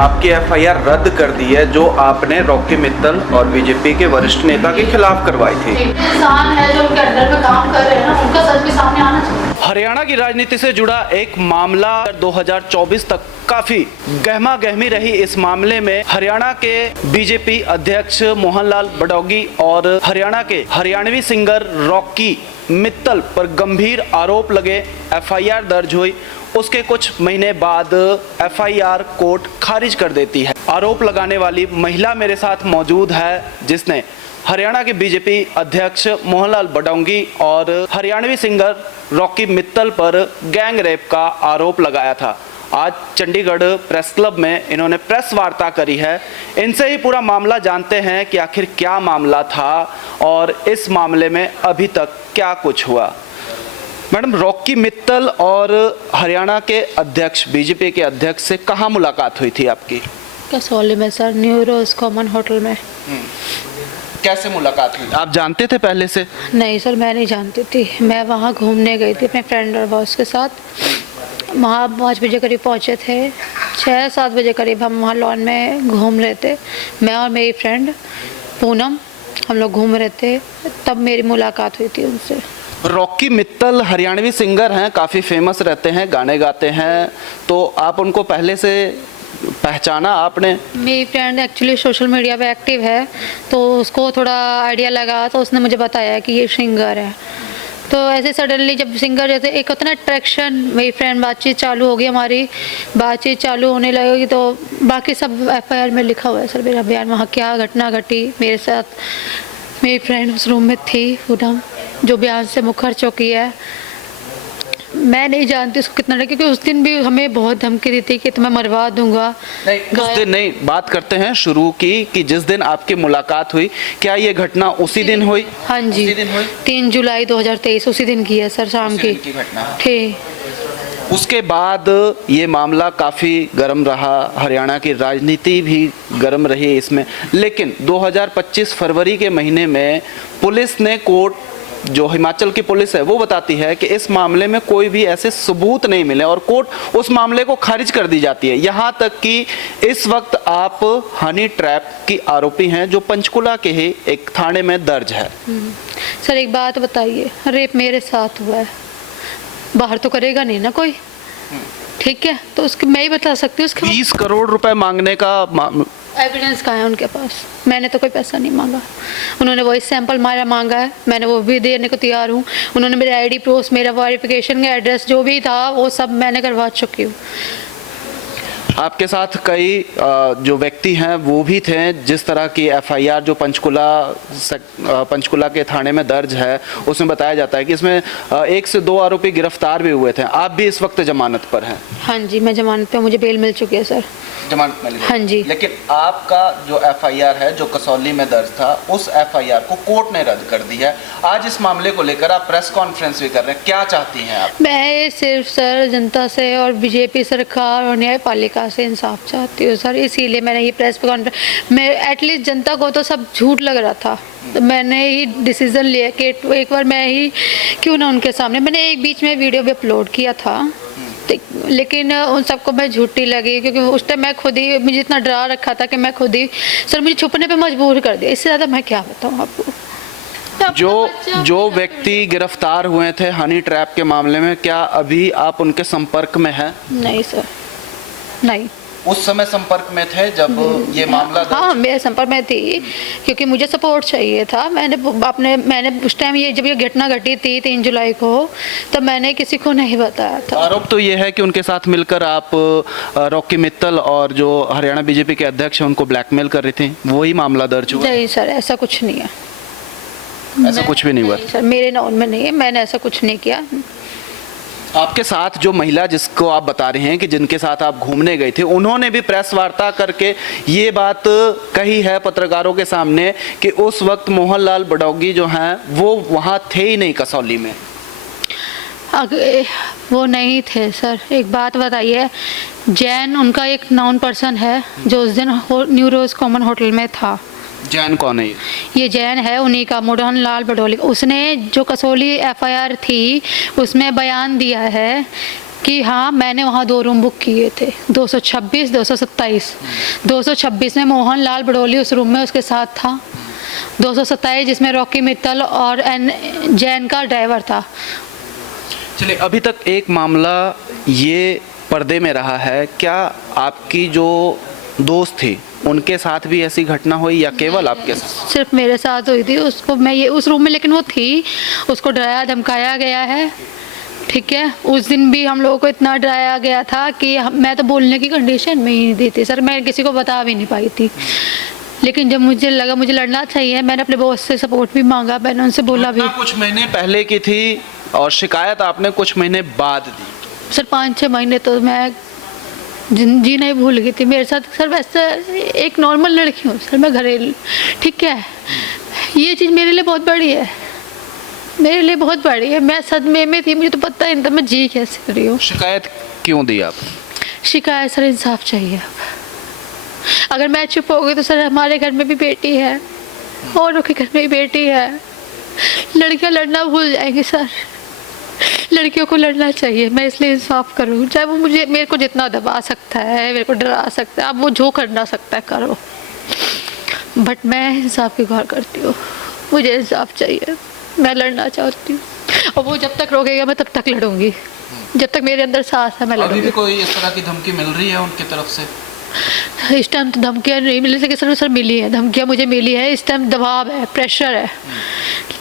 आपकी एफआईआर रद्द कर दी है जो आपने रॉकी मित्तल और बीजेपी के वरिष्ठ नेता के खिलाफ करवाई थी। इंसान है जो उनके अंडर में काम कर रहे हैं ना, उनका सच भी सामने आना चाहिए। हरियाणा की राजनीति से जुड़ा एक मामला 2024 तक काफी गहमा गहमी रही। इस मामले में हरियाणा के बीजेपी अध्यक्ष मोहनलाल बडौगी और हरियाणा के हरियाणवी सिंगर रॉकी मित्तल पर गंभीर आरोप लगे। एफआईआर दर्ज हुई, उसके कुछ महीने बाद एफआईआर कोर्ट खारिज कर देती है। आरोप लगाने वाली महिला मेरे साथ मौजूद है जिसने हरियाणा के बीजेपी अध्यक्ष मोहनलाल बडौगी और हरियाणवी सिंगर रॉकी मित्तल पर गैंग रेप का आरोप लगाया था। आज चंडीगढ़ प्रेस क्लब में इन्होंने प्रेस वार्ता करी है। इनसे ही पूरा मामला जानते हैं कि आखिर क्या मामला था और इस मामले में अभी तक क्या कुछ हुआ। मैडम, रॉकी मित्तल और हरियाणा के अध्यक्ष बीजेपी के अध्यक्ष से कहाँ मुलाकात हुई थी आपकी? कसौली में सर, न्यू रोज कॉमन होटल में। कैसे मुलाकात हुई? आप जानते थे पहले से? नहीं सर, मैं नहीं जानती थी। मैं वहाँ घूमने गई थी अपने फ्रेंड और बॉस के साथ। वहाँ 5 बजे करीब पहुँचे थे। 6-7 बजे करीब हम वहाँ लॉन में घूम रहे थे, मैं और मेरी फ्रेंड पूनम, हम लोग घूम रहे थे, तब मेरी मुलाकात हुई थी उनसे। रॉकी मित्तल हरियाणवी सिंगर हैं, काफ़ी फेमस रहते हैं, गाने गाते हैं, तो आप उनको पहले से पहचाना आपने? मेरी फ्रेंड एक्चुअली सोशल मीडिया पे एक्टिव है, तो उसको थोड़ा आइडिया लगा, तो उसने मुझे बताया कि ये सिंगर है। तो ऐसे सडनली जब सिंगर जैसे एक होता ना अट्रैक्शन, मेरी फ्रेंड बातचीत चालू हो गई, हमारी बातचीत चालू होने लगेगी, तो बाकी सब एफआईआर में लिखा हुआ है सर मेरा बयान। वहाँ क्या घटना घटी मेरे साथ, मेरी फ्रेंड उस रूम में थी पूनम, जो बयान से मुखर चुकी है। मैं नहीं जानती उसको कितना, क्योंकि उस दिन भी हमें बहुत धमकी दी थी कि तुम्हें मरवा दूंगा। नहीं, उस दिन नहीं, बात करते हैं शुरू की कि जिस दिन आपकी मुलाकात हुई, क्या ये घटना उसी दिन हुई? हाँ जी, 3 जुलाई 2023 उसी दिन की है सर, शाम की घटना थी। उसके बाद ये मामला काफ़ी गर्म रहा, हरियाणा की राजनीति भी गर्म रही इसमें। लेकिन 2025 फरवरी के महीने में पुलिस ने, कोर्ट जो हिमाचल की पुलिस है वो बताती है कि इस मामले में कोई भी ऐसे सबूत नहीं मिले और कोर्ट उस मामले को खारिज कर दी जाती है। यहाँ तक कि इस वक्त आप हनी ट्रैप की आरोपी हैं जो पंचकुला के ही एक थाने में दर्ज है। सर एक बात बताइए, रेप मेरे साथ हुआ है, बाहर तो करेगा नहीं ना कोई, ठीक है? तो उसके मैं ही बता सकती हूँ। उसके 20 करोड़ रुपए मांगने का एविडेंस कहाँ है उनके पास? मैंने तो कोई पैसा नहीं मांगा, उन्होंने वही सैंपल मांगा है, मैंने वो भी देने को तैयार हूँ। उन्होंने मेरे आईडी प्रूफ, मेरा वेरिफिकेशन का एड्रेस जो भी था वो सब मैंने करवा चुकी हूँ। आपके साथ कई जो व्यक्ति हैं वो भी थे। जिस तरह की एफआईआर जो पंचकुला के थाने में दर्ज है उसमें बताया जाता है कि इसमें 1 से 2 आरोपी गिरफ्तार भी हुए थे। आप भी इस वक्त जमानत पर हैं? हाँ जी, मैं जमानत पे, मुझे बेल मिल चुकी है सर। जमानत मिल गई? हाँ जी। लेकिन आपका जो एफआईआर है जो कसौली में दर्ज था, उस एफआईआर को कोर्ट ने रद्द कर दी है। आज इस मामले को लेकर आप प्रेस कॉन्फ्रेंस भी कर रहे हैं, क्या चाहती हैं आप? मैं सिर्फ सर जनता से और बीजेपी सरकार और न्यायपालिका से इंसाफ चाहती हूँ सर, इसीलिए मैंने ये प्रेस कॉन्फ्रेंस में, एटलीस्ट जनता को तो सब झूठ लग रहा था, तो मैंने ही डिसीजन लिया कि एक बार मैं ही क्यों ना उनके सामने, मैंने एक बीच में वीडियो भी अपलोड किया था, लेकिन उन सबको मैं झूठी लगी, क्योंकि उस टाइम मैं खुद ही, मुझे इतना डरा रखा था कि मैं खुद ही सर, मुझे छुपने पे मजबूर कर दिया। इससे ज़्यादा मैं क्या बताऊँ आपको। जो व्यक्ति गिरफ्तार हुए थे हनी ट्रैप के मामले में, क्या अभी आप उनके संपर्क में हैं? नहीं सर, नहीं। उस समय संपर्क में थे जब ये मामला? हाँ, मेरे संपर्क में थी, क्योंकि मुझे सपोर्ट चाहिए था। मैंने उस टाइम ये जब ये घटना घटी थी 3 जुलाई को, तब मैंने किसी को नहीं बताया था। आरोप तो ये है कि उनके साथ मिलकर आप रॉकी मित्तल और जो हरियाणा बीजेपी के अध्यक्ष हैं उनको ब्लैकमेल कर रही थी, वही मामला दर्ज हुआ? नहीं सर, ऐसा कुछ नहीं है। ऐसा कुछ भी नहीं हुआ सर, मेरे नाम में नहीं है, मैंने ऐसा कुछ नहीं किया। आपके साथ जो महिला जिसको आप बता रहे हैं कि जिनके साथ आप घूमने गए थे, उन्होंने भी प्रेस वार्ता करके ये बात कही है पत्रकारों के सामने कि उस वक्त मोहनलाल बडौगी जो हैं वो वहाँ थे ही नहीं कसौली में। वो नहीं थे सर। एक बात बताइए, जैन उनका एक नॉन पर्सन है जो उस दिन न्यू रोज कॉमन होटल में था, जैन कौन है ये जैन है, उन्हीं का, मोहन लाल भड़ोली। उसने जो कसौली एफआईआर थी उसमें बयान दिया है कि हाँ मैंने वहाँ 2 रूम बुक किए थे, 226 227। 226 में मोहन लाल भड़ोली उस रूम में उसके साथ था, 227 जिसमें रॉकी मित्तल और जैन का ड्राइवर था। चलिए, अभी तक एक मामला ये पर्दे में रहा है, क्या आपकी जो दोस्त थी उनके साथ भी ऐसी घटना हुई या केवल आपके साथ? सिर्फ मेरे साथ हुई थी। उसको मैं ये उस रूम में, लेकिन वो थी, उसको डराया धमकाया गया है, ठीक है। उस दिन भी हम लोगों को इतना डराया गया था कि मैं तो बोलने की कंडीशन में ही नहीं देती सर, मैं किसी को बता भी नहीं पाई थी। लेकिन जब मुझे लगा मुझे लड़ना चाहिए, मैंने अपने बॉस से सपोर्ट भी मांगा, मैंने उनसे बोला भी। कुछ महीने पहले की थी और शिकायत आपने कुछ महीने बाद दी। सर 5-6 महीने तो मैं जीना ही भूल गई थी। मेरे साथ सर वैसे एक नॉर्मल लड़की हूँ सर, मैं घरेलू, ठीक है। ये चीज़ मेरे लिए बहुत बड़ी है, मेरे लिए बहुत बड़ी है। मैं सदमे में थी, मुझे तो पता ही नहीं था मैं जी कैसे रही हूँ। शिकायत क्यों दी आप? शिकायत सर इंसाफ चाहिए अब। अगर मैं चुप हो गई तो सर हमारे घर में भी बेटी है, औरों के घर में भी बेटी है, लड़कियां लड़ना भूल जाएंगी सर। लड़कियों को लड़ना चाहिए, मैं इसलिए इंसाफ करूँ, चाहे वो मेरे को जितना दबा सकता है, मेरे को डरा सकता है, अब वो जो करना सकता है करो, बट मैं इंसाफ की गुहार करती हूँ। मुझे इंसाफ चाहिए, मैं लड़ना चाहती हूँ, और वो जब तक रोकेगा मैं तब तक लड़ूंगी, जब तक मेरे अंदर सांस है मैं लड़ूंगी। अभी भी कोई इस तरह की धमकी मिल रही है उनकी तरफ से? इस टाइम तो धमकियाँ नहीं मिली, लेकिन सर मिली है, धमकियाँ मुझे मिली है। इस टाइम दबाव है, प्रेशर है।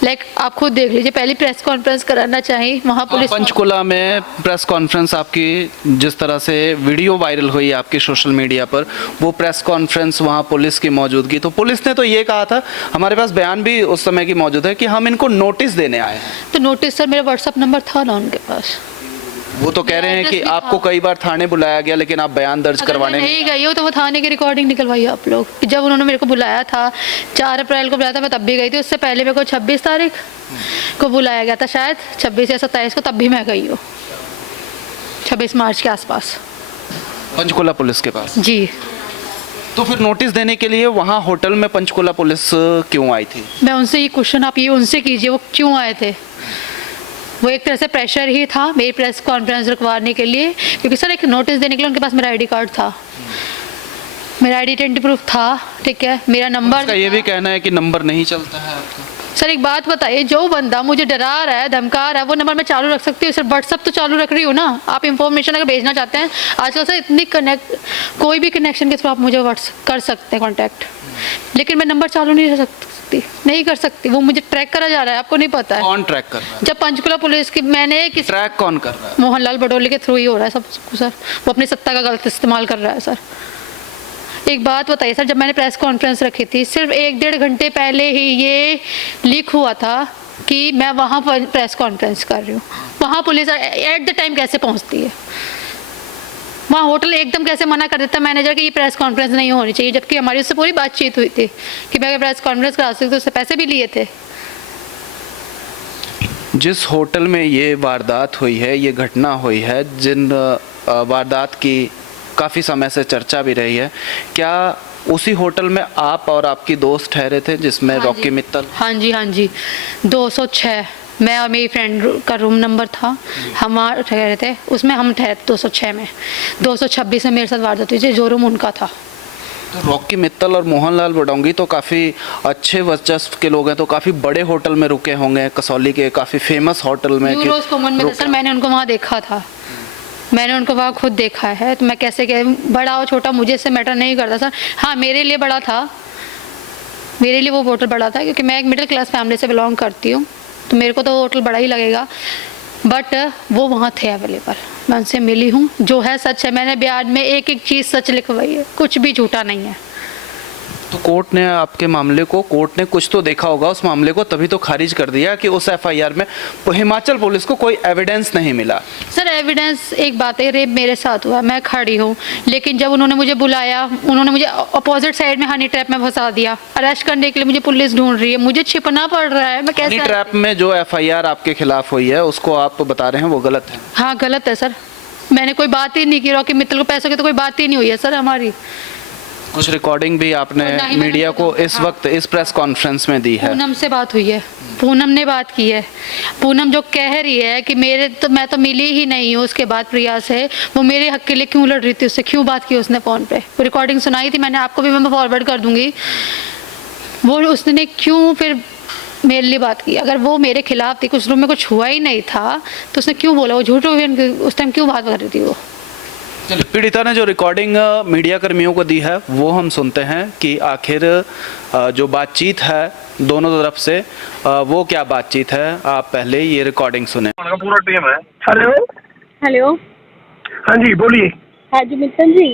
लाइक आप खुद देख लीजिए, पहली प्रेस कॉन्फ्रेंस कराना चाहिए वहाँ पुलिस। पंचकुला में प्रेस कॉन्फ्रेंस आपकी, जिस तरह से वीडियो वायरल हुई आपकी सोशल मीडिया पर, वो प्रेस कॉन्फ्रेंस वहाँ पुलिस की मौजूदगी, तो पुलिस ने तो ये कहा था, हमारे पास बयान भी उस समय की मौजूद है, कि हम इनको नोटिस देने आए हैं। तो नोटिस सर मेरा व्हाट्सअप नंबर था ना उनके पास। वो तो कह रहे हैं कि आपको कई बार थाने बुलाया गया, लेकिन आप बयान दर्ज करवाने नहीं गई हो तो वो थाने की रिकॉर्डिंग निकलवाई आप लोग। जब उन्होंने मेरे को बुलाया था 4 अप्रैल को बुलाया था, मैं तब भी गई थी। उससे पहले मेरे को 26 तारीख को बुलाया गया था, शायद 26 या 27 को, तब भी मैं गई हूँ, 26 मार्च के आसपास, पंचकुला पुलिस के पास। जी। तो फिर नोटिस देने के लिए वहाँ होटल में पंचकुला पुलिस क्यों आई थी? मैं उनसे ये क्वेश्चन आप ये उनसे कीजिए, वो क्यों आए थे। वो एक तरह से प्रेशर ही था मेरी प्रेस कॉन्फ्रेंस रखवाने के लिए, क्योंकि सर एक नोटिस देने के लिए उनके पास मेरा आईडी कार्ड था, मेरा आइडेंटिटी प्रूफ था, ठीक है, मेरा नंबर। उसका ये भी कहना है कि नंबर नहीं चलता है आपका। सर एक बात बताइए, जो बंदा मुझे डरा रहा है, धमका रहा है, वो नंबर मैं चालू रख सकती हूँ सर? व्हाट्सअप तो चालू रख रही हूँ ना। आप इंफॉर्मेशन अगर भेजना चाहते हैं आजकल सर इतनी कोई भी कनेक्शन के थ्रू आप मुझे व्हाट्सअप कर सकते हैं कॉन्टैक्ट, लेकिन मैं नंबर चालू नहीं रख सकती, नहीं कर सकती। वो मुझे ट्रैक करा जा रहा है, आपको नहीं पता है? कौन ट्रैक कर रहा है? जब पंचकुला पुलिस की मैंने ट्रैक कौन कर रहा है? मोहन लाल भड़ोली के थ्रू ही हो रहा है सब सर। वो अपनी सत्ता का गलत इस्तेमाल कर रहा है सर। एक बात बताइए सर, जब मैंने प्रेस कॉन्फ्रेंस रखी थी, सिर्फ 1-1.5 घंटे पहले ही ये लीक हुआ था कि मैं वहाँ पर प्रेस कॉन्फ्रेंस कर रही हूँ। वहाँ पुलिस एट द टाइम कैसे पहुँचती है? वहाँ होटल एकदम कैसे मना कर देता मैनेजर कि ये प्रेस कॉन्फ्रेंस नहीं होनी चाहिए, जबकि हमारी उससे पूरी बातचीत हुई थी कि मैं अगर प्रेस कॉन्फ्रेंस करा सकती तो उससे पैसे भी लिए थे। जिस होटल में ये वारदात हुई है, ये घटना हुई है, जिन वारदात की काफ़ी समय से चर्चा भी रही है, क्या उसी होटल में आप और आपकी दोस्त ठहरे थे जिसमें रॉकी मित्तल? हाँ जी 206 मैं और मेरी फ्रेंड का रूम नंबर था, हम वहाँ ठहरे थे, उसमें हम ठहरे 206 में। 226 में मेरे साथ वारदात हुई थी, जो रूम उनका था। तो रॉकी मित्तल और मोहन लाल भड़ोली तो काफ़ी अच्छे वर्चस्व के लोग हैं, तो काफ़ी बड़े होटल में रुके होंगे, कसौली के काफ़ी फेमस होटल में। यूरोस कॉमन में सर मैंने उनको वहाँ देखा था, मैंने उनको वहाँ खुद देखा है, तो मैं कैसे बड़ा हो छोटा मुझे इससे मैटर नहीं करता सर। हाँ मेरे लिए बड़ा था, मेरे लिए वो होटल बड़ा था, क्योंकि मैं एक मिडिल क्लास फैमिली से बिलोंग करती हूँ, तो मेरे को तो वो होटल बड़ा ही लगेगा। बट वो वहाँ थे अवेलेबल, मैं उनसे मिली हूँ, जो है सच है। मैंने बयान में एक एक चीज़ सच लिखवाई है, कुछ भी झूठा नहीं है। तो कोर्ट ने आपके मामले को, कोर्ट ने कुछ तो देखा होगा उस मामले को, तभी तो खारिज कर दिया कि उस एफआईआर में हिमाचल पुलिस को कोई एविडेंस नहीं मिला। सर एविडेंस एक बात है, रेप मेरे साथ हुआ, मैं खड़ी हूँ, लेकिन जब उन्होंने मुझे बुलाया, उन्होंने मुझे अपोजिट साइड में हनी ट्रैप में फंसा दिया। अरेस्ट करने के लिए मुझे पुलिस ढूंढ रही है, मुझे छिपना पड़ रहा है, मैं कैसे? हनी ट्रैप में जो एफआईआर आपके खिलाफ हुई है उसको आप बता रहे हैं वो गलत है? हाँ गलत है सर, मैंने कोई बात ही नहीं की, रॉकी मित्तल को पैसों की तो कोई बात ही नहीं हुई है सर हमारी। कुछ रिकॉर्डिंग भी आपने नहीं, मैंने मीडिया को बताया, इस हाँ। वक्त इस प्रेस कॉन्फ्रेंस में दी है। पूनम से बात हुई है, पूनम ने बात की है। पूनम जो कह रही है कि मैं तो मिली ही नहीं हूँ उसके बाद प्रिया से, वो मेरे हक के लिए क्यों लड़ रही थी, उससे क्यों बात की उसने फ़ोन पे, वो रिकॉर्डिंग सुनाई थी मैंने आपको भी, मैं फॉरवर्ड कर दूंगी। वो उसने क्यों फिर मेरे लिए बात की, अगर वो मेरे खिलाफ थी, कुछ रूम में कुछ हुआ ही नहीं था, तो उसने क्यों बोला, वो झूठ उस टाइम क्यों बात कर रही थी वो। पीड़िता ने जो रिकॉर्डिंग मीडिया कर्मियों को दी है वो हम सुनते हैं कि आखिर जो बातचीत है दोनों तरफ से वो क्या बातचीत है। आप पहले ये रिकॉर्डिंग सुने। पूरा टीम है। Hello hello. हाँ जी बोलिए। हाँ जी मित्तल जी,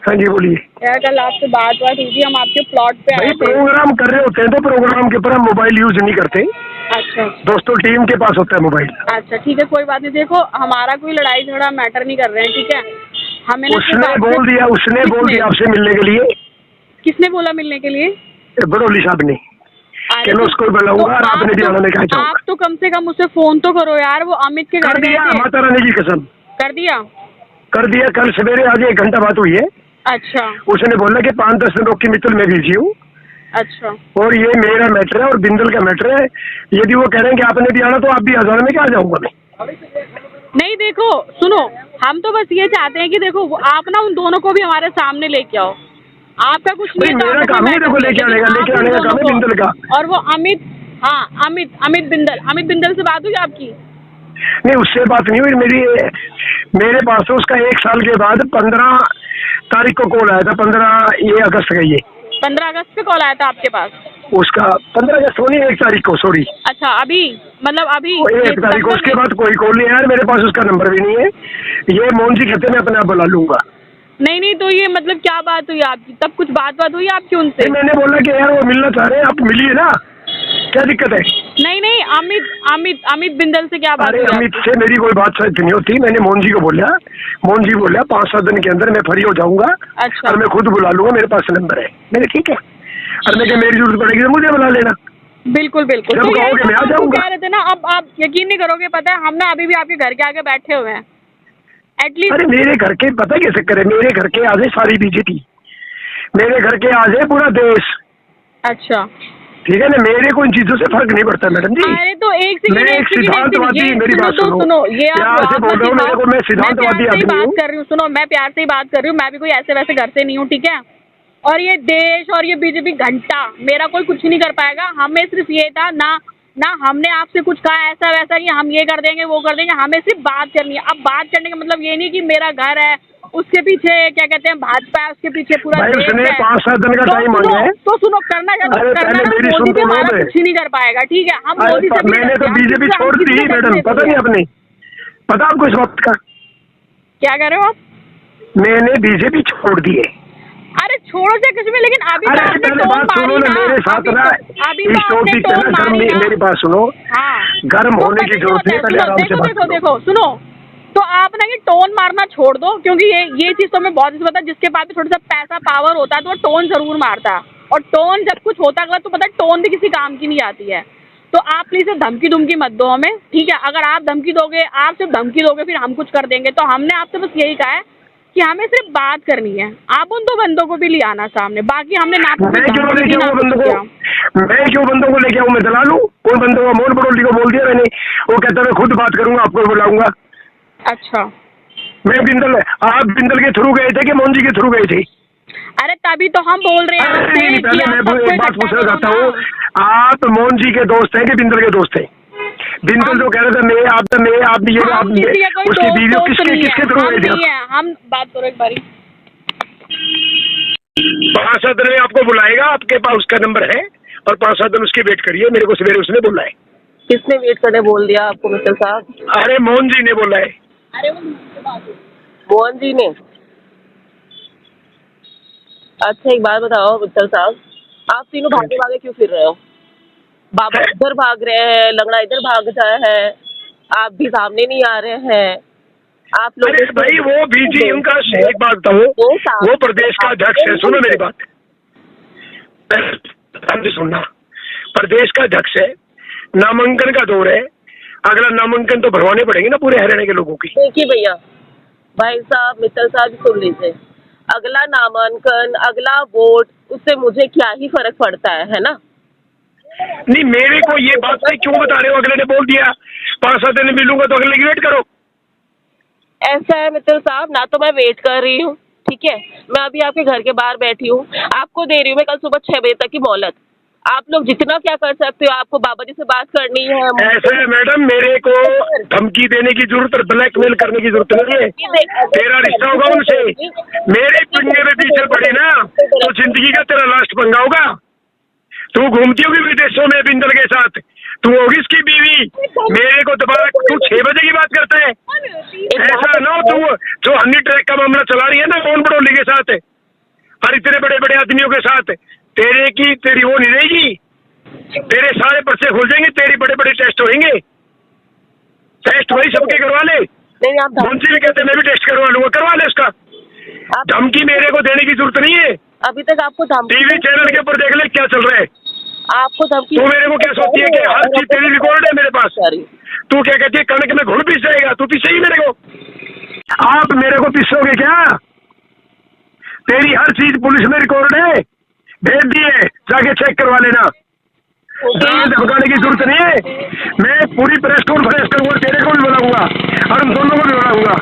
हाँ जी बोलिए। यार कल आपसे बात हुई थी, हम आपके प्लॉट पे भाई आए थे। प्रोग्राम कर रहे होते हैं तो प्रोग्राम के ऊपर हम मोबाइल यूज नहीं करते। अच्छा दोस्तों टीम के पास होता है मोबाइल। अच्छा ठीक है, कोई बात नहीं। देखो हमारा कोई लड़ाई झगड़ा मैटर नहीं कर रहे हैं, ठीक है। हमें ना उसने सिर्फ बोल दिया, उसने बोल दिया आपसे मिलने के लिए। किसने बोला मिलने के लिए? बड़ोली साहब ने अरे कि मैं उसको बुलाऊंगा और आपने भी आना नहीं कहा आप तो कम से कम उसे फोन तो करो यार, वो अमित के कर घर गए दिया, थे। माता रानी की कसम कर दिया। कर दिया। कल सवेरे आज 1 घंटा बात हुई है। अच्छा उसने बोला कि 5-10 दिन की मित्तल में बिजी हूँ अच्छा और ये मेरा मैटर है और बिंदल का मैटर है। यदि वो कह रहे हैं कि आपने भी आना तो आप भी आ जाना, मैं क्या आ जाऊंगा मैं। नहीं देखो सुनो, हम तो बस ये चाहते हैं कि देखो आप ना उन दोनों को भी हमारे सामने लेके आओ। आपका कुछ नहीं, भाई मेरा काम नहीं देखो लेके आने का, लेके आने का काम है बिंदल का। और वो अमित, हाँ अमित बिंदल से बात हुई आपकी? नहीं उससे बात नहीं हुई मेरी। मेरे पास तो उसका 1 साल के बाद 15 तारीख को कॉल आया था। 15 अगस्त का ये 15 अगस्त पे कॉल आया था आपके पास? उसका 15 अगस्त होनी 1 तारीख को, सॉरी। अच्छा अभी मतलब अभी 1 तारीख को। उसके बाद कोई कॉल नहीं आया, मेरे पास उसका नंबर भी नहीं है। ये मोहन जी कहते मैं अपने आप बुला लूंगा। नहीं तो ये मतलब क्या बात हुई आपकी, तब कुछ बात हुई आपकी उनसे? मैंने बोला कि यार वो मिलना चाह रहे हैं, आप मिलिए ना, क्या दिक्कत है। नहीं अमित बिंदल से क्या बात अरे हुई अमित आपकी? से मेरी कोई बात शायद नहीं होती। मैंने मोहन जी को बोला, मोहन जी बोला 5-7 दिन के अंदर मैं फ्री हो जाऊंगा अच्छा। और मैं खुद बुला लूंगा, मेरे पास नंबर है। मैंने ठीक है, और मैं मेरी जरूरत पड़ेगी तो मुझे बुला लेना। बिल्कुल जब तो यही कहोगे मैं आ तो जाऊंगा। कह रहे थे ना, अब आप यकीन नहीं करोगे, पता है हम ना अभी भी आपके घर के आगे बैठे हुए हैं एटलीस्ट। अरे मेरे घर के पता कैसे करे, मेरे घर के आज है सारी बीजेपी, मेरे घर के आज है पूरा देश। अच्छा ठीक है ना, मेरे को इन चीजों से फर्क नहीं पड़ता मैडम जी। अरे तो एक मैं एक सिद्धांतवादी, मेरी बात सुनो, ये प्यार से बोल रहा हूँ, मेरे को मैं सिद्धांतवादी आदमी हूँ। बात कर रही हूँ, सुनो मैं प्यार से ही बात कर रही हूँ, मैं भी कोई ऐसे वैसे घर से नहीं हूँ, ठीक है। और ये देश और ये बीजेपी घंटा मेरा कोई कुछ नहीं कर पाएगा। हमें सिर्फ ये था ना हमने आपसे कुछ कहा ऐसा वैसा कि हम ये कर देंगे वो कर देंगे, हमें सिर्फ बात करनी है। अब बात करने का मतलब ये नहीं कि मेरा घर है उसके पीछे क्या कहते हैं भाजपा है, उसके पीछे पूरा देश उसने है। 5-7 दिन का टाइम मांगा है। तो सुनो करना अरे करना पहले ना, मेरी मोदी सुन भी तो लो हमारा मैं। कुछ ही नहीं कर पाएगा, ठीक है। हम अरे मोदी से भी मैंने तो हम बीजेपी किसी छोड़ से दी नहीं मैडम, करते पता नहीं आपने, पता आपको इस बात का? क्या कह रहे हो आप? मैंने बीजेपी छोड़ दी है। अरे छोड़ो से कुछ भी, लेकिन अभी तो अरे आपने पहले टोन बात सुनो मारी ना, ना, मेरे साथ ना अभी तो इस आपने टॉपिक पे टोन ना मारी ना। मेरी बात सुनो, हाँ गर्म तो होने पता की क्या जरूरत होता नहीं, है, पहले सुनो, आराम से बात करो। देखो सुनो, तो आप ना ये टोन मारना छोड़ दो, क्योंकि ये चीज तो मैं बहुत पता है, जिसके पास भी थोड़ा सा पैसा पावर होता है तो वो टोन जरूर मारता है। और टोन जब कुछ होता है तो पता है टोन भी किसी काम की नहीं आती है। तो आप प्लीज धमकी दुमकी मत दो हमें, ठीक है। अगर आप धमकी दोगे, आप सिर्फ धमकी दोगे फिर हम कुछ कर देंगे, तो हमने आपसे बस यही कहा है कि हमें सिर्फ बात करनी है। आप उन 2 बंदों को भी ले आना सामने, बाकी हमने ना तो मैं क्यों धमकी लेके ना आऊँ कुछ बंदों किया। को? मैं क्यों बंदों को लेके आऊँ? मैं दला लूँ? कोई बंदों को मोहन बड़ोली को बोल दिया मैंने, वो कहता मैं खुद बात करूंगा, आपको बुलाऊंगा। अच्छा मैं बिंदल, आप बिंदल के थ्रू गए थे कि मोहन जी के थ्रू गए थे? अरे तभी तो हम बोल रहे हैं आपसे नहीं, कि पहले आप मैं सबको एक बात इकट्ठा पूछना करो चाहता ना। हूँ, आप मोहन जी के दोस्त हैं कि बिंदल के दोस्त हैं? बिंदल जो कह रहे थे मैं आप ये हम किसी का कोई उसकी दोस्त वीडियो दोस्त नहीं किसके है, थ्रू हम गए थे? नहीं है। हम बात करो एक बारी। 5-7 दिन में आपको बुलाएगा, आपके पास उसका नंबर है, और 5-7 दिन उसकी वेट करिए। मेरे को सवेरे उसने बोला है। किसने वेट करने बोल दिया आपको मित्तल साहब? अरे मोहन जी ने बोला है। अरे वो मुझसे बात हुई। मोहन जी ने? अच्छा एक बात बताओ मित्तल साहब, आप तीनों भागे भागे क्यों फिर रहे हो? बाबा इधर भाग रहे हैं, लंगड़ा इधर भाग जाए है, आप भी सामने नहीं आ रहे हैं। आप लोग अरे भाई वो बीजी उनका एक बात बताऊँ, वो प्रदेश का अध्यक्ष है। सुनो मेरी बात, ध्यान से सुनना। प्रदेश का अध्यक्ष है, नामांकन का दौर है, अगला नामांकन तो भरवाने पड़ेंगे ना पूरे हरियाणा के लोगों की। देखिए भैया, भाई साहब मित्तल साहब सुन लीजिए, अगला नामांकन, अगला वोट, उससे मुझे क्या ही फर्क पड़ता है ना? नहीं, मेरे को ये बात नहीं क्यों बता रहे हो? अगले ने बोल दिया 5-7 दिन मिलूंगा तो अगले की वेट करो। ऐसा है मित्तल साहब, ना तो मैं वेट कर रही हूँ, ठीक है, मैं अभी आपके घर के बाहर बैठी हूँ, आपको दे रही हूँ मैं कल सुबह 6 बजे तक की मोहलत। आप लोग जितना क्या कर सकते हो, आपको बाबा जी से बात करनी है। ऐसा है मैडम, मेरे को धमकी देने की जरूरत और ब्लैकमेल करने की जरूरत नहीं है। तेरा रिश्ता होगा उनसे, मेरे पंगे में पीछे पड़े ना तो जिंदगी का तेरा लास्ट पंगा होगा। तू घूमती होगी विदेशों में बिंदल के साथ, तू होगी इसकी बीवी, मेरे को दोबारा तू 6 बजे की बात करता है। ऐसा ना हो तू जो हनी ट्रैक का मामला चला रही है ना मोहन बड़ोली के साथ और इतने बड़े बड़े आदमियों के साथ, तेरी वो नहीं रहेगी, तेरे सारे पर्चे खुल जाएंगे, तेरी बड़े बड़े टेस्ट होंगे। टेस्ट वही सबके करवा ले, नहीं आप मुंशी भी कहते मैं भी टेस्ट करवा लूंगा, करवा ले उसका। धमकी मेरे को देने की जरूरत नहीं है। अभी तक आपको धमकी, टीवी चैनल के ऊपर देख ले क्या चल रहा है। आपको धमकी, तू मेरे को क्या सोचती है कि हर चीज तेरी रिकॉर्ड है मेरे पास? तू क्या कहती है कणक में घुड़ पीस जाएगा? तू पीछे ही मेरे को, आप मेरे को पीसोगे क्या? तेरी हर चीज पुलिस में रिकॉर्ड है, भेज दिए, जाके चेक करवा लेना। धमकाने की जरूरत नहीं है। मैं पूरी प्रेस कॉन्फ्रेंस करूंगा, तेरे को भी बुलाऊंगा और हम दोनों को भी बुलाऊंगा।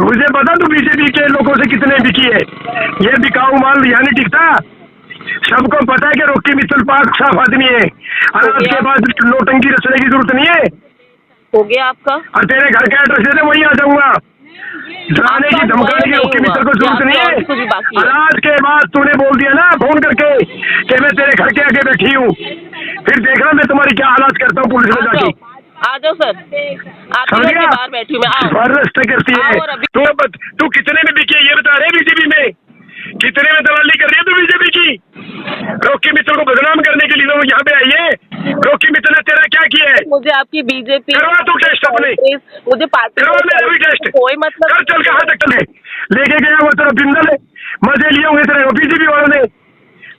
मुझे पता तू बीजेपी के लोगों से कितने बिकी है। ये बिकाऊ माल यहाँ नहीं टिकता। सबको पता है कि रॉकी मित्तल पाक साफ आदमी है और उसके बाद नोटंकी रचने की जरूरत नहीं है। हो गया आपका, और तेरे घर का एड्रेस दे दे, वहीं आ जाऊंगा। डराने की धमकाने की रॉकी मित्तल को जरूरत नहीं है। और आज के बाद तूने बोल दिया ना फोन करके कि मैं तेरे घर के आगे बैठी हूँ, फिर देखना मैं तुम्हारी क्या हालात करता हूँ पुलिस में जाके। आ जाओ सर, आपके घर के बाहर बैठी हूँ मैं। बर्दाश्त करती है तू कितने में बिकी है ये बता रहे बीजेपी में? कितने में दलाली कर रही है तू बीजेपी की? रॉकी मित्तल को बदनाम करने के लिए लोग यहाँ पे आई है। रॉकी मित्तल ने तेरा क्या किया है? मुझे आपकी बीजेपी, करवा तू टेस्ट अपने, मुझे पार्टी करवा मेरा भी टेस्ट, कोई मतलब कर चल कहाँ तक चले लेके गया वो तेरा बिंदल है, मजे लिए होंगे तेरे बीजेपी वालों ने,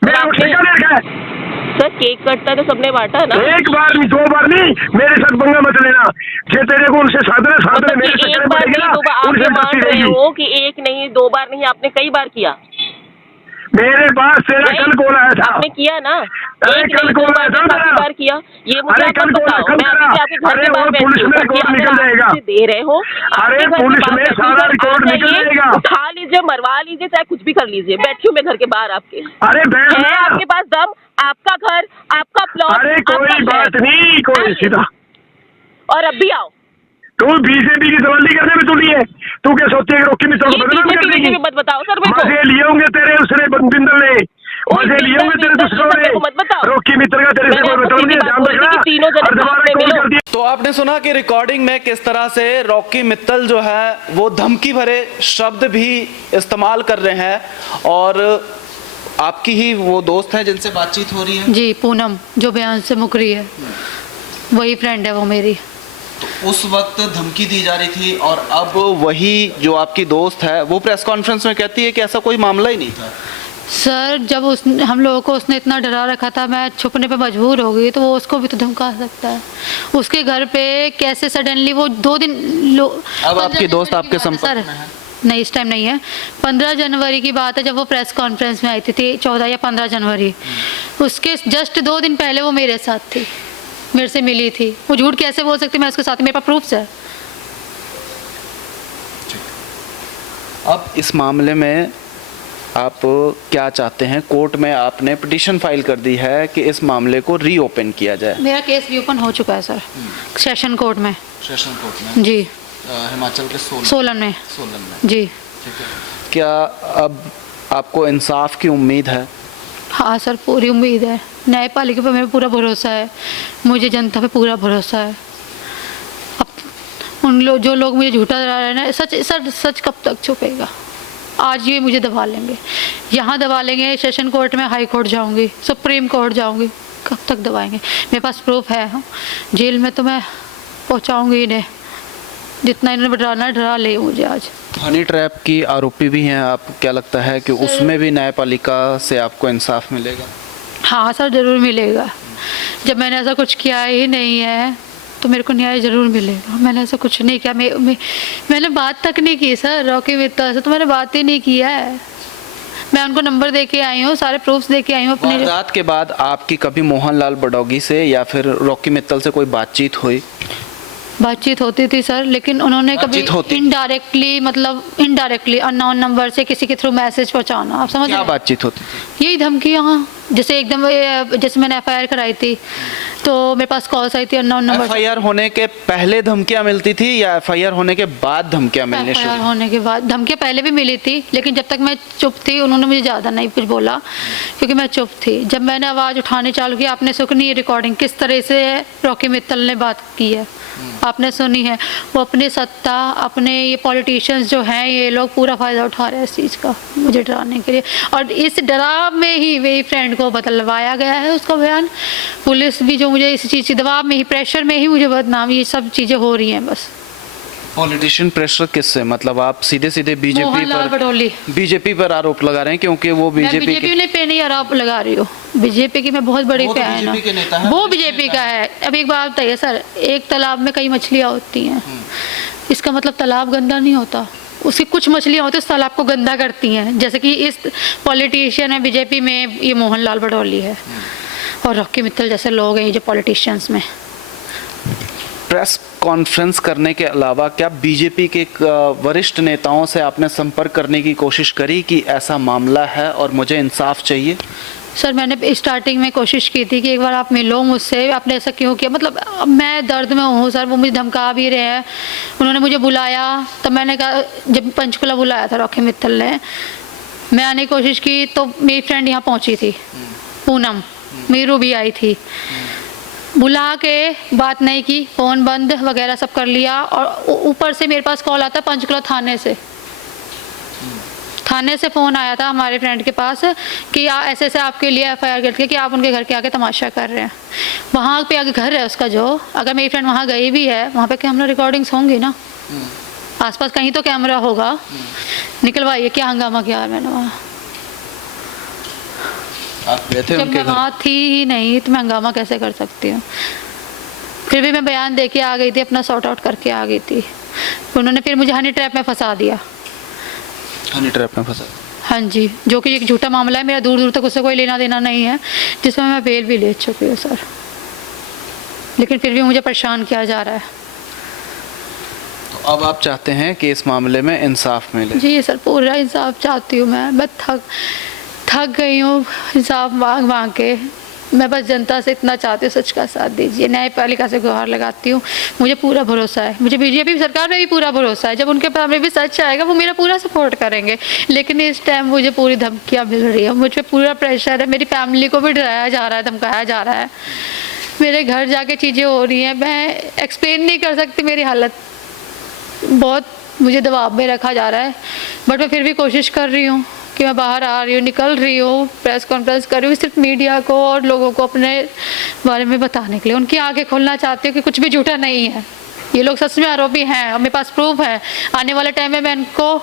मेरा वो ठेका ले रखा है। सर केक कटता तो सबने बांटा ना, एक बार नहीं 2 बार नहीं, मेरे साथ पंगा मत लेना। जे तेरे को उनसे साधने मेरे एक चक्कर में बार पड़ेगी नहीं ना, 2 बार, आप उनसे ये मान डरती रहे रहेगी। हो कि 1 नहीं 2 बार नहीं, आपने कई बार किया। मेरे पास तेरा कल कॉल आया था, आपने किया ना, अरे एक कल नहीं 2 कॉल बार आया था नहीं, मेरा। काफी बार किया। ये मुझे अरे आप कल मत कॉल बताओ, कल मैं करा, अभी आपके घर अरे के बाहर वो बैठी पुलिस हूँ, में रिकॉर्ड अगर निकल आप जाएगा। मुझे दे रहे हो, अरे आपके घर के पुलिस बाहर में बैठी हूँ, सारा आप रिकॉर्ड आ निकल जाइए, जाएगा। उठा लीजिए, मरवा लीजिए, चाहे कुछ भी कर लीजिए, बैठी हूँ मैं घर के बाहर आपके। अरे बैठ है ना। आपके पास दम, आपका घर, आपका प्लॉट, अरे आपका कोई फ्लैट। बात नहीं, कोई सीधा। और अब भी आओ। तू बीजेपी की दलाली करने में तुली है। तू क्या सोचती है कि रॉकी मित्तल को बदनाम कर देगी? मत बताओ सर मेरे को। मजे लिए होंगे तेरे उसने बिंदल ने, मजे लिए होंगे तेरे दूसरों ने। मत बताओ, रॉकी मित्तल का तेरे से कोई मतलब नहीं है, ध्यान रखना। और दोबारा कॉल कर दिया तो आपने सुना कि रिकॉर्डिंग में किस तरह से रॉकी मित्तल जो है वो धमकी भरे शब्द भी इस्तेमाल कर रहे हैं। और आपकी ही वो दोस्त है जिनसे बातचीत हो रही है? जी, पूनम, जो बयान से मुकरी है, वही फ्रेंड है वो मेरी। तो उस वक्त धमकी दी जा रही थी और अब वही जो आपकी दोस्त है वो प्रेस कॉन्फ्रेंस में कहती है कि ऐसा कोई मामला ही नहीं था। सर जब हम लोगों को उसने इतना डरा रखा था, मैं छुपने पे मजबूर हो गई, तो वो उसको भी तो धमका सकता है। उसके घर पे कैसे सडनली वो 2 दिन अब आपकी दोस्त आपके संपर्क में है? नहीं, इस टाइम नहीं है। 15 जनवरी की बात है जब वो प्रेस कॉन्फ्रेंस में आई थी, 14 या 15 जनवरी। उसके जस्ट 2 दिन पहले वो मेरे साथ थी, मेरे से मिली थी। वो झूठ कैसे बोल सकती, मैं उसके साथ, मेरे पास प्रूफ्स है। अब इस मामले में आप क्या चाहते हैं? कोर्ट में आपने पिटीशन फाइल कर दी है कि इस मामले को रीओपन किया जाए। मेरा केस रीओपन हो चुका है सर, सेशन कोर्ट में। सेशन कोर्ट में? जी, हिमाचल के सोलन में। जी। ठीक है। क्या अब आपको इंसाफ की उम्मीद है? हाँ सर, पूरी उम्मीद है। न्यायपालिका पे मेरा पूरा भरोसा है, मुझे जनता पे पूरा भरोसा है। अब जो लोग मुझे झूठा डरा रहे हैं ना, सच कब तक छुपेगा? आज ये मुझे दबा लेंगे, यहाँ दबा लेंगे, सेशन कोर्ट में, हाई कोर्ट जाऊँगी, सुप्रीम कोर्ट जाऊँगी, कब तक दबाएंगे? मेरे पास प्रूफ है। जेल में तो मैं पहुँचाऊँगी इन्हें, जितना इन्होंने डरा ले मुझे आज। हनी ट्रैप की आरोपी भी हैं आप, क्या लगता है कि उसमें भी न्यायपालिका से आपको इंसाफ मिलेगा? हाँ सर, ज़रूर मिलेगा। जब मैंने ऐसा कुछ किया ही नहीं है तो मेरे को न्याय ज़रूर मिलेगा। मैंने ऐसा कुछ नहीं किया, मैंने बात तक नहीं की सर रॉकी मित्तल से, तो मैंने बात ही नहीं किया है। मैं उनको नंबर दे के आई हूँ, सारे प्रूफ्स दे के आई हूँ अपने। वारदात के बाद आपकी कभी मोहनलाल बडौगी से या फिर रॉकी मित्तल से कोई बातचीत हुई? बातचीत होती थी सर, लेकिन उन्होंने कभी बातचीत होती? इनडायरेक्टली, मतलब इनडायरेक्टली अननोन नंबर से किसी के थ्रू मैसेज पहुंचाना, आप समझ क्या रहे हैं? बातचीत होती थी? यही धमकियाँ, जैसे एकदम जैसे मैंने एफआईआर कराई थी तो मेरे पास कॉल्स आई थी अननोन नंबर से। एफआईआर होने के पहले धमकियां मिलती थी या एफआईआर होने के बाद धमकियां मिलने शुरू? एफआईआर होने के बाद धमकियाँ पहले भी मिली थी, लेकिन जब तक मैं चुप थी उन्होंने मुझे ज़्यादा नहीं कुछ बोला, क्योंकि मैं चुप थी। जब मैंने आवाज़ उठाने चालू की, आपने सुनी रिकॉर्डिंग किस तरह से रॉकी मित्तल ने बात की है, आपने सुनी है। वो अपनी सत्ता, अपने ये पॉलिटिशियंस जो हैं, ये लोग पूरा फ़ायदा उठा रहे हैं इस चीज़ का, मुझे डराने के लिए। और इस डराव में ही मेरी फ्रेंड को बदलवाया गया है उसका बयान। पुलिस भी जो मुझे इस चीज़ के दबाव में ही, प्रेशर में ही मुझे बदनाम, ये सब चीज़ें हो रही हैं बस। पॉलिटिशियन प्रेशर किससे? मतलब आप सीधे सीधे मोहनलाल बडौली, बीजेपी पर आरोप लगा रहे हैं, क्योंकि वो मैं बीजेपी बीजेपी पे नहीं आरोप लगा रही हूँ, बीजेपी की मैं बहुत बड़ी वो तो फैन बीजेपी के नेता हूँ, हैं, वो पुलिस बीजेपी नेता का है। अब एक बात बताइए सर, एक तालाब में कई मछलियाँ होती हैं, इसका मतलब तालाब गंदा नहीं होता। उसकी कुछ मछलियाँ होती हैं उस तालाब को गंदा करती हैं, जैसे कि इस पॉलिटिशियन है बीजेपी में, ये मोहनलाल बडौली है और रॉकी मित्तल जैसे लोग हैं ये जो पॉलिटिशियंस में। प्रेस कॉन्फ्रेंस करने के अलावा क्या बीजेपी के वरिष्ठ नेताओं से आपने संपर्क करने की कोशिश करी कि ऐसा मामला है और मुझे इंसाफ चाहिए? सर मैंने स्टार्टिंग में कोशिश की थी कि एक बार आप मिलो मुझसे, आपने ऐसा क्यों किया, मतलब अब मैं दर्द में हूँ सर, वो मुझे धमका भी रहे हैं। उन्होंने मुझे बुलाया, तब मैंने कहा, जब पंचकुला बुलाया था रॉकी मित्तल ने, मैं आने की कोशिश की तो मेरी फ्रेंड यहाँ पहुँची थी, पूनम मीरू भी आई थी, बुला के बात नहीं की, फ़ोन बंद वगैरह सब कर लिया। और ऊपर से मेरे पास कॉल आता पंचकुला थाने से फ़ोन आया था हमारे फ्रेंड के पास कि ऐसे ऐसे आपके लिए एफआईआर करके कि आप उनके घर के आके तमाशा कर रहे हैं। वहाँ पे आगे घर है उसका, जो अगर मेरी फ्रेंड वहाँ गई भी है, वहाँ पे कैमरा रिकॉर्डिंग्स होंगी ना, आसपास कहीं तो कैमरा होगा, निकलवाइए। क्या हंगामा किया मैंने वहाँ, आप गए थे जब उनके मैं घर? वहाँ थी ही नहीं तो मैं हंगामा कैसे कर सकती हूँ। फिर भी मैं बयान दे के आ गई थी, अपना सॉर्ट आउट करके आ गई थी। उन्होंने फिर मुझे हनी ट्रैप में फंसा दिया। हनी ट्रैप में फंसा? हाँ जी, जो कि एक झूठा मामला है, मेरा दूर दूर तक उससे कोई लेना देना नहीं है, जिसमें मैं बेल भी ले चुकी हूँ सर, लेकिन फिर भी मुझे परेशान किया जा रहा है। तो अब आप चाहते हैं कि इस मामले में इंसाफ मिले? जी सर, पूरा इंसाफ चाहती हूँ मैं थक गई हूँ इंसाफ मांग मांग के। मैं बस जनता से इतना चाहती हूँ, सच का साथ दीजिए। न्यायपालिका से गुहार लगाती हूँ, मुझे पूरा भरोसा है, मुझे बीजेपी सरकार में भी पूरा भरोसा है, जब उनके पास में भी सच आएगा वो मेरा पूरा सपोर्ट करेंगे। लेकिन इस टाइम मुझे पूरी धमकियाँ मिल रही है, मुझ पर पूरा प्रेशर है, मेरी फैमिली को भी डराया जा रहा है, धमकाया जा रहा है, मेरे घर जाके चीज़ें हो रही हैं, मैं एक्सप्लेन नहीं कर सकती। मेरी हालत बहुत, मुझे दबाव में रखा जा रहा है, बट मैं फिर भी कोशिश कर रही हूँ कि मैं बाहर आ रही हूँ, निकल रही हूँ, प्रेस कॉन्फ्रेंस कर रही हूँ, सिर्फ मीडिया को और लोगों को अपने बारे में बताने के लिए, उनकी आंखें खोलना चाहती हूँ कि कुछ भी झूठा नहीं है, ये लोग सच में आरोपी हैं और मेरे पास प्रूफ है। आने वाले टाइम में मैं इनको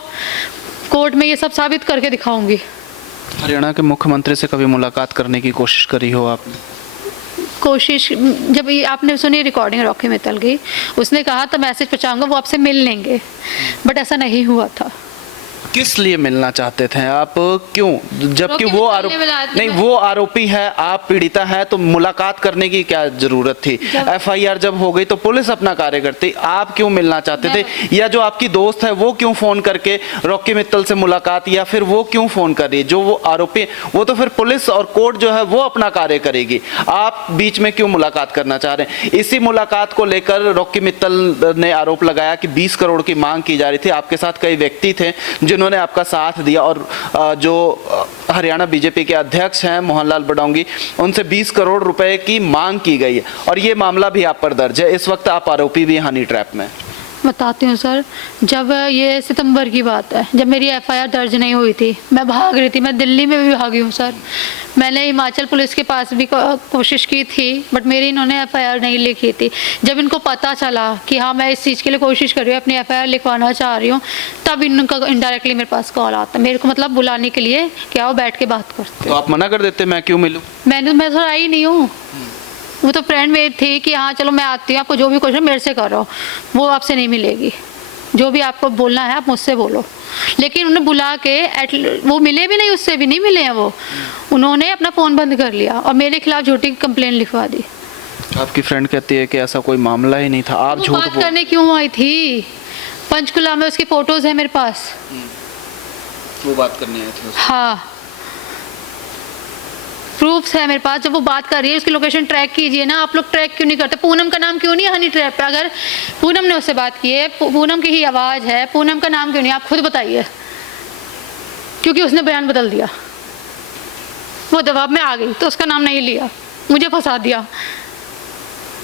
कोर्ट में ये सब साबित करके दिखाऊंगी। हरियाणा के मुख्यमंत्री से कभी मुलाकात करने की कोशिश करी हो आपने? कोशिश, जब ये आपने सुनी रिकॉर्डिंग रॉकी मित्तल की, उसने कहा तो मैसेज पहुँचाऊंगा, वो आपसे मिल लेंगे, बट ऐसा नहीं हुआ था। किस लिए मिलना चाहते थे आप, क्यों? जबकि वो वो आरोपी है, आप पीड़िता है, तो मुलाकात करने की क्या जरूरत थी? एफआईआर जब हो गई तो पुलिस अपना कार्य करती, आप क्यों मिलना चाहते थे? या जो आपकी दोस्त है वो क्यों फोन करके रॉकी मित्तल से मुलाकात, या फिर वो क्यों फोन कर रही है? जो वो आरोपी, वो तो फिर पुलिस और कोर्ट जो है वो अपना कार्य करेगी, आप बीच में क्यों मुलाकात करना चाह रहे हैं? इसी मुलाकात को लेकर रॉकी मित्तल ने आरोप लगाया कि 20 करोड़ की मांग की जा रही थी। आपके साथ कई व्यक्ति थे जिन्होंने आपका साथ दिया, और जो हरियाणा बीजेपी के अध्यक्ष हैं मोहनलाल बडौगी, उनसे 20 करोड़ रुपए की मांग की गई है, और ये मामला भी आप पर दर्ज है। इस वक्त आप आरोपी भी हनी ट्रैप में। बताती हूँ सर, जब ये सितंबर की बात है, जब मेरी एफआईआर दर्ज नहीं हुई थी, मैं भाग रही थी, मैं दिल्ली में भी भागी हूँ सर, मैंने हिमाचल पुलिस के पास भी कोशिश की थी, बट मेरी इन्होंने एफआईआर नहीं लिखी थी। जब इनको पता चला कि हाँ मैं इस चीज़ के लिए कोशिश कर रही हूँ, अपनी एफआईआर लिखवाना चाह रही हूँ, तब इनका इनडायरेक्टली मेरे पास कॉल आता, मेरे को मतलब बुलाने के लिए कि आओ बैठ के बात करते। तो आप मना कर देते, मैं क्यों मिलूँ? मैं तो आई नहीं हूँ, वो तो फ्रेंड मेरी थी कि हाँ चलो मैं आती हूँ, आपको जो भी क्वेश्चन मेरे से करो, वो आपसे नहीं मिलेगी। जो भी आपको बोलना है आप मुझसे बोलो। लेकिन उन्हें बुला के वो मिले भी नहीं, उससे भी नहीं मिले हैं वो। उन्होंने अपना फ़ोन बंद कर लिया और मेरे खिलाफ झूठी कंप्लेन लिखवा दी। आपकी फ्रेंड कहती है कि ऐसा कोई मामला ही नहीं था, आप वो झूठ बात करने क्यों आई थी? पंचकुला में उसकी फ़ोटोज़ है मेरे पास। वो बात करने आए थे? हाँ, प्रूफ्स है मेरे पास। जब वो बात कर रही है उसकी लोकेशन ट्रैक कीजिए ना। आप लोग ट्रैक क्यों नहीं करते? पूनम का नाम क्यों नहीं है हनी ट्रैप पे? अगर पूनम ने उससे बात की है, पूनम की ही आवाज़ है, पूनम का नाम क्यों नहीं? आप खुद बताइए। क्योंकि उसने बयान बदल दिया, वो दबाव में आ गई तो उसका नाम नहीं लिया, मुझे फंसा दिया।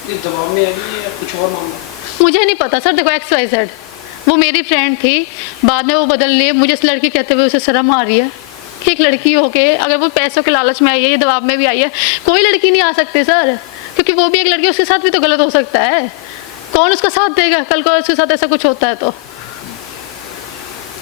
ये दबाव में आ गई या कुछ और मामला? मुझे नहीं पता सर। देखो XYZ वो मेरी फ्रेंड थी, बाद में वो बदल लिए। मुझे इस लड़की कहते हुए उसे शर्म आ रही है कि एक लड़की होके अगर वो पैसों के लालच में आई है, ये दबाव में भी आई है। कोई लड़की नहीं आ सकती सर, क्योंकि वो भी एक लड़की, उसके साथ भी तो गलत हो सकता है। कौन उसका साथ देगा कल को उसके साथ ऐसा कुछ होता है तो?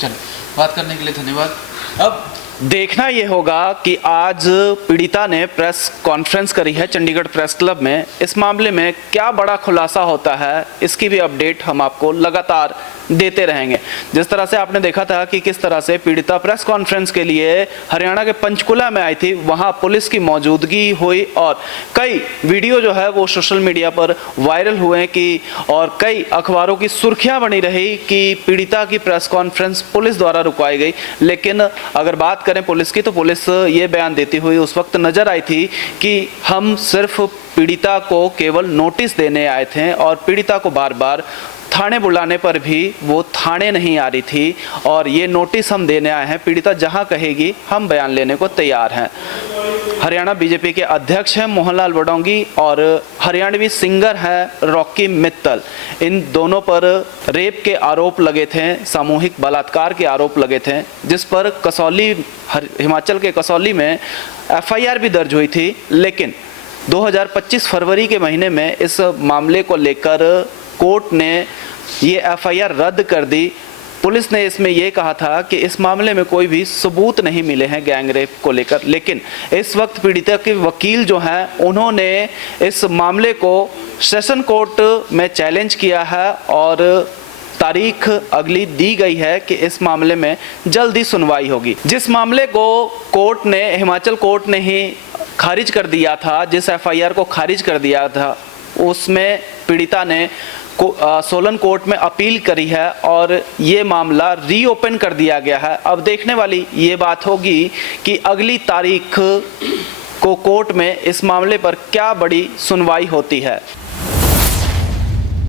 चलो, बात करने के लिए धन्यवाद। अब देखना ये होगा कि आज पीड़िता ने प्रेस कॉन्फ्रेंस करी है चंडीगढ़ प्रेस क्लब में। इस मामले में क्या बड़ा खुलासा होता है, इसकी भी अपडेट हम आपको लगातार देते रहेंगे। जिस तरह से आपने देखा था कि किस तरह से पीड़िता प्रेस कॉन्फ्रेंस के लिए हरियाणा के पंचकुला में आई थी, वहां पुलिस की मौजूदगी हुई और कई वीडियो जो है वो सोशल मीडिया पर वायरल हुए कि और कई अखबारों की सुर्खियां बनी रही कि पीड़िता की प्रेस कॉन्फ्रेंस पुलिस द्वारा रुकवाई गई। लेकिन अगर बात करें पुलिस की, तो पुलिस ये बयान देती हुई उस वक्त नजर आई थी कि हम सिर्फ पीड़िता को केवल नोटिस देने आए थे और पीड़िता को बार बार थाने बुलाने पर भी वो थाने नहीं आ रही थी और ये नोटिस हम देने आए हैं, पीड़िता जहां कहेगी हम बयान लेने को तैयार हैं। हरियाणा बीजेपी के अध्यक्ष हैं मोहनलाल बडौंगी और हरियाणवी सिंगर हैं रॉकी मित्तल। इन दोनों पर रेप के आरोप लगे थे, सामूहिक बलात्कार के आरोप लगे थे, जिस पर कसौली, हिमाचल के कसौली में FIR भी दर्ज हुई थी। लेकिन 2025 फरवरी के महीने में इस मामले को लेकर कोर्ट ने ये FIR रद्द कर दी। पुलिस ने इसमें यह कहा था कि इस मामले में कोई भी सबूत नहीं मिले हैं गैंग रेप को लेकर। लेकिन इस वक्त पीड़िता के वकील जो हैं उन्होंने इस मामले को सेशन कोर्ट में चैलेंज किया है और तारीख अगली दी गई है कि इस मामले में जल्दी सुनवाई होगी। जिस मामले को कोर्ट ने, हिमाचल कोर्ट ने ही खारिज कर दिया था, जिस FIR को खारिज कर दिया था, उसमें पीड़िता ने सोलन कोर्ट में अपील करी है और ये मामला रीओपन कर दिया गया है। अब देखने वाली ये बात होगी कि अगली तारीख को कोर्ट में इस मामले पर क्या बड़ी सुनवाई होती है।